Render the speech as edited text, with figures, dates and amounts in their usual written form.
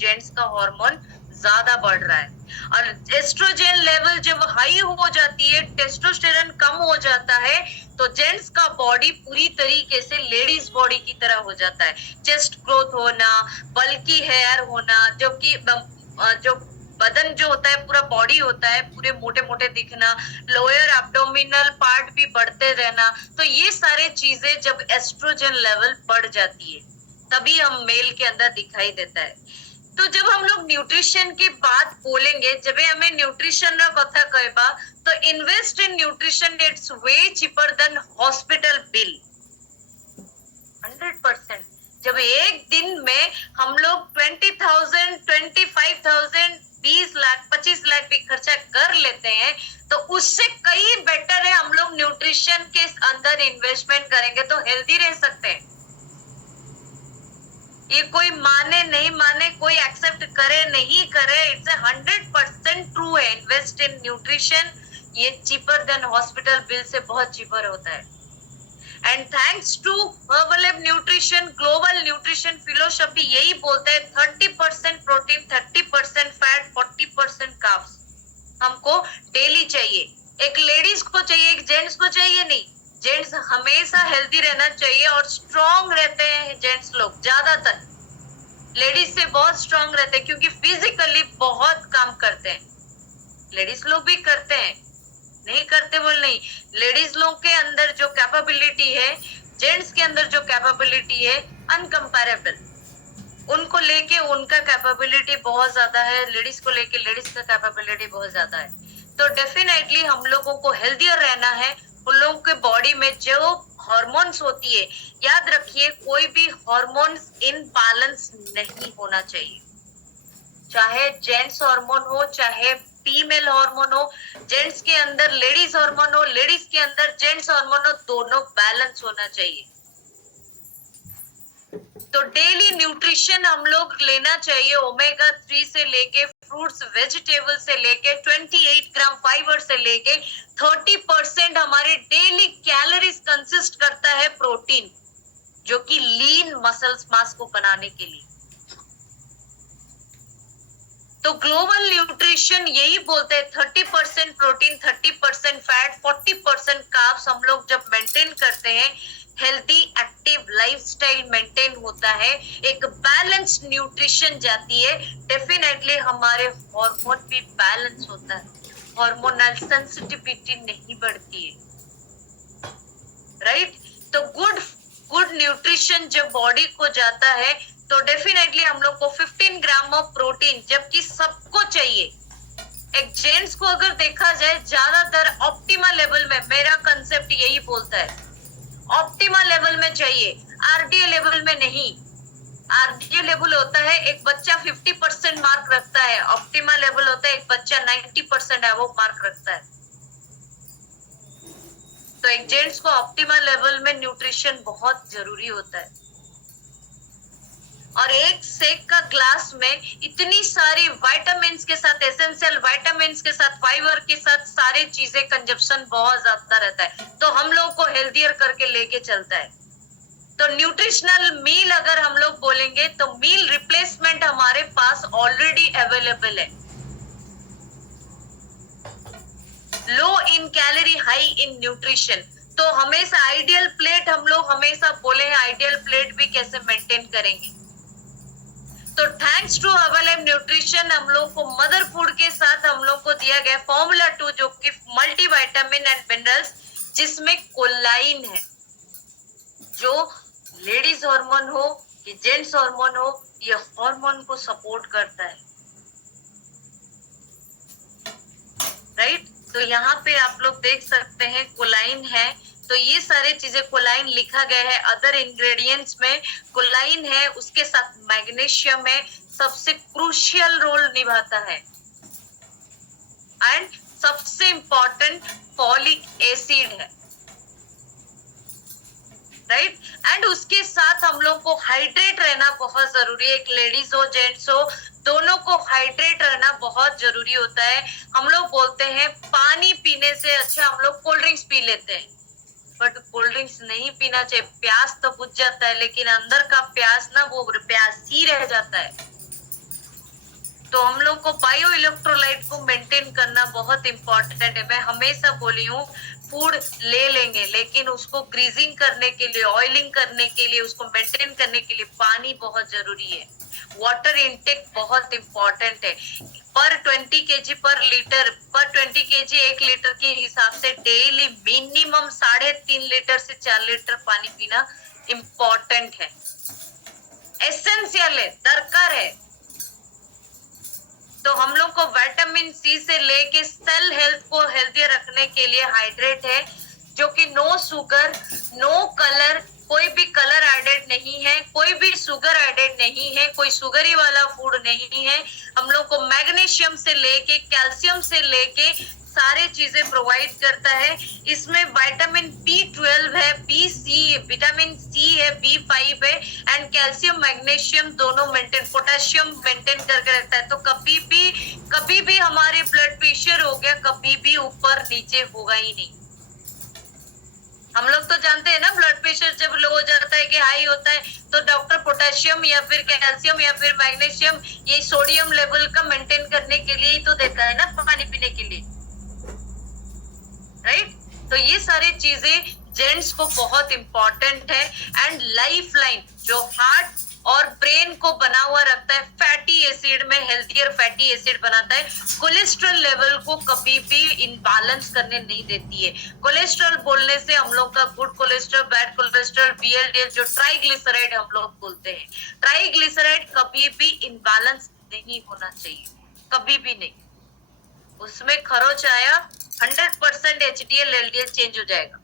Gents का hormone ज्यादा बढ़ रहा है। और एस्ट्रोजन लेवल जब हाई हो जाती है, टेस्टोस्टेरोन कम हो जाता है, तो जेंट्स का बॉडी पूरी तरीके से लेडीज बॉडी की तरह हो जाता है। चेस्ट ग्रोथ होना, बल्की हेयर होना, जो बदन जो होता है, पूरा बॉडी होता है, पूरे मोटे मोटे दिखना, लोअर एब्डोमिनल पार्ट भी बढ़ते रहना, तो ये सारे चीजें जब एस्ट्रोजन लेवल बढ़ जाती है तभी हम मेल के अंदर दिखाई देता है। तो जब हम लोग न्यूट्रिशन की बात बोलेंगे, जब हमें न्यूट्रिशन ना कथा कहबा, तो invest in nutrition it's way cheaper than hospital bill. 100%। जब एक दिन में हम लोग 20,000, 25,000, 20 लाख, 25 लाख भी खर्चा कर लेते हैं, तो उससे कई बेटर है हम लोग न्यूट्रिशन के अंदर इन्वेस्टमेंट करेंगे तो हेल्दी रह सकते हैं। ये कोई माने नहीं माने, कोई एक्सेप्ट करे नहीं करे, इट्स 100% ट्रू है। इन्वेस्ट इन न्यूट्रिशन, ये चीपर देन हॉस्पिटल बिल से बहुत चीपर होता है। And thanks to herbal nutrition, global nutrition philosophy यही बोलता है 30% प्रोटीन, 30% फैट, 40% कार्ब्स हमको डेली चाहिए। एक लेडीज को चाहिए, एक जेंट्स को चाहिए नहीं। जेंट्स हमेशा हेल्दी रहना चाहिए और स्ट्रॉन्ग रहते हैं जेंट्स लोग ज्यादातर, लेडीज से बहुत स्ट्रॉन्ग रहते हैं क्योंकि फिजिकली बहुत काम करते हैं। लेडीज लोग भी करते हैं, नहीं करते बोल नहीं, लेडीज लोग के अंदर जो कैपेबिलिटी है, जेंट्स के अंदर जो कैपेबिलिटी है, अनकंपेरेबल। उनको लेके उनका कैपेबिलिटी बहुत ज्यादा है, लेडीज को लेके लेडीज का कैपेबिलिटी बहुत ज्यादा है। तो डेफिनेटली हम लोगों को हेल्दियर रहना है। उन लोगों के बॉडी में जो हार्मोन्स होती है, याद रखिए कोई भी हार्मोन्स इनबैलेंस नहीं होना चाहिए। चाहे जेंट्स हार्मोन हो, चाहे फीमेल हार्मोन हो, जेंट्स के अंदर लेडीज हार्मोन हो, लेडीज के अंदर जेंट्स हार्मोन हो, दोनों बैलेंस होना चाहिए। तो डेली न्यूट्रिशन हम लोग लेना चाहिए, ओमेगा 3 से लेके फ्रूट्स वेजिटेबल से लेके 28 ग्राम फाइबर से लेके 30% हमारे डेली कैलोरीज कंसिस्ट करता है प्रोटीन, जो कि लीन मसल्स मास को बनाने के लिए। तो ग्लोबल न्यूट्रिशन यही बोलते हैं 30% प्रोटीन, 30% फैट, 40% कार्ब्स हम लोग जब मेंटेन करते हैं, हेल्दी एक्टिव लाइफस्टाइल मेंटेन होता है, एक बैलेंस्ड न्यूट्रिशन जाती है, डेफिनेटली हमारे हार्मोन भी बैलेंस होता है, हार्मोनल सेंसिटिविटी नहीं बढ़ती है, राइट। तो गुड न्यूट्रिशन जब बॉडी को जाता है तो डेफिनेटली हम लोग को 15 ग्राम ऑफ प्रोटीन, जबकि सबको चाहिए। एक जेंट्स को अगर देखा जाए ज्यादातर ऑप्टिमा लेवल में, मेरा कंसेप्ट यही बोलता है ऑप्टिमा लेवल में चाहिए, आरडीए लेवल में नहीं। आरडीए लेवल होता है एक बच्चा 50% मार्क रखता है, ऑप्टिमा लेवल होता है एक बच्चा 90% एबव मार्क रखता है। तो एक जेंट्स को ऑप्टिमा लेवल में न्यूट्रिशन बहुत जरूरी होता है। और एक शेक का ग्लास में इतनी सारी विटामिन्स के साथ, एसेंशियल विटामिन्स के साथ, फाइबर के साथ सारे चीजें कंजप्शन बहुत ज्यादा रहता है, तो हम लोग को हेल्दियर करके लेके चलता है। तो न्यूट्रिशनल मील अगर हम लोग बोलेंगे तो मील रिप्लेसमेंट हमारे पास ऑलरेडी अवेलेबल है। Low in calorie, high in nutrition. तो हमेशा आइडियल प्लेट, हम लोग हमेशा बोले हैं आइडियल प्लेट भी कैसे मेंटेन करेंगे। तो थैंक्स टू हर्बल न्यूट्रिशन हम लोग को मदर फूड के साथ हम लोग को दिया गया फॉर्मूला 2, जो कि मल्टी विटामिन एंड मिनरल्स, जिसमें कोलाइन है, जो लेडीज हार्मोन हो कि जेंट्स हार्मोन हो, ये हार्मोन को सपोर्ट करता है, राइट। तो यहाँ पे आप लोग देख सकते हैं कोलाइन है, तो ये सारे चीजें कोलाइन लिखा गया है। अदर इंग्रेडिएंट्स में कोलाइन है, उसके साथ मैग्नीशियम है, सबसे क्रूशियल रोल निभाता है। एंड सबसे इंपॉर्टेंट फॉलिक एसिड है, राइट। एंड उसके साथ हम लोग को हाइड्रेट रहना बहुत जरूरी है। एक लेडीज हो जेंट्स हो, दोनों को हाइड्रेट रहना बहुत जरूरी होता है। हम लोग बोलते हैं पानी पीने से अच्छा हम लोग कोल्ड ड्रिंक्स पी लेते हैं, बट कोल्ड ड्रिंक्स नहीं पीना चाहिए। प्यास तो बुझ जाता है, लेकिन अंदर का प्यास ना, वो प्यास ही रह जाता है। तो हम लोग को बायो इलेक्ट्रोलाइट को मेंटेन करना बहुत इंपॉर्टेंट है। मैं हमेशा बोली हूँ फूड ले लेंगे, लेकिन उसको ग्रीजिंग करने के लिए, ऑयलिंग करने के लिए, उसको मेंटेन करने के लिए पानी बहुत जरूरी है। वाटर इनटेक बहुत इंपॉर्टेंट है। पर 20 kg पर लीटर, पर 20 kg 1 लीटर के हिसाब से डेली मिनिमम 3.5 लीटर से 4 लीटर पानी पीना इंपॉर्टेंट है, एसेंशियल है, दरकार है। तो हम लोग को विटामिन सी से लेके सेल हेल्थ को हेल्थियर रखने के लिए हाइड्रेट है, जो कि नो शुगर, नो कलर, कोई भी कलर एडेड नहीं है, कोई भी शुगर एडेड नहीं है, कोई शुगरी वाला फूड नहीं है। हम लोग को मैग्नीशियम से लेके कैल्शियम से लेके सारे चीजें प्रोवाइड करता है। इसमें विटामिन B12 है, विटामिन सी है, B5 है, एंड कैल्शियम मैग्नीशियम दोनों मेंटेन, पोटेशियम मेंटेन करके रखता है। तो कभी भी हमारे ब्लड प्रेशर हो गया, कभी भी ऊपर नीचे होगा ही नहीं। हम लोग तो जानते हैं ना, ब्लड प्रेशर जब लो हो जाता है कि हाई होता है, तो डॉक्टर पोटेशियम या फिर कैल्शियम या फिर मैग्नीशियम, ये सोडियम लेवल का मेंटेन करने के लिए ही तो देता है ना, पानी पीने के लिए, राइट। तो ये सारी चीजें जेंट्स को बहुत इंपॉर्टेंट है। एंड लाइफ लाइन जो हार्ट और ब्रेन को बना हुआ रखता है, फैटी एसिड में हेल्थियर फैटी एसिड बनाता है, कोलेस्ट्रॉल लेवल को कभी भी इनबैलेंस करने नहीं देती है। कोलेस्ट्रॉल बोलने से हम लोग का good cholesterol, bad cholesterol, VLDL, जो ट्राइग्लिसराइड हम लोग बोलते हैं, ट्राइग्लिसराइड कभी भी इनबैलेंस नहीं होना चाहिए, कभी भी नहीं। उसमें खरोच आया 100% HDL LDL चेंज हो जाएगा।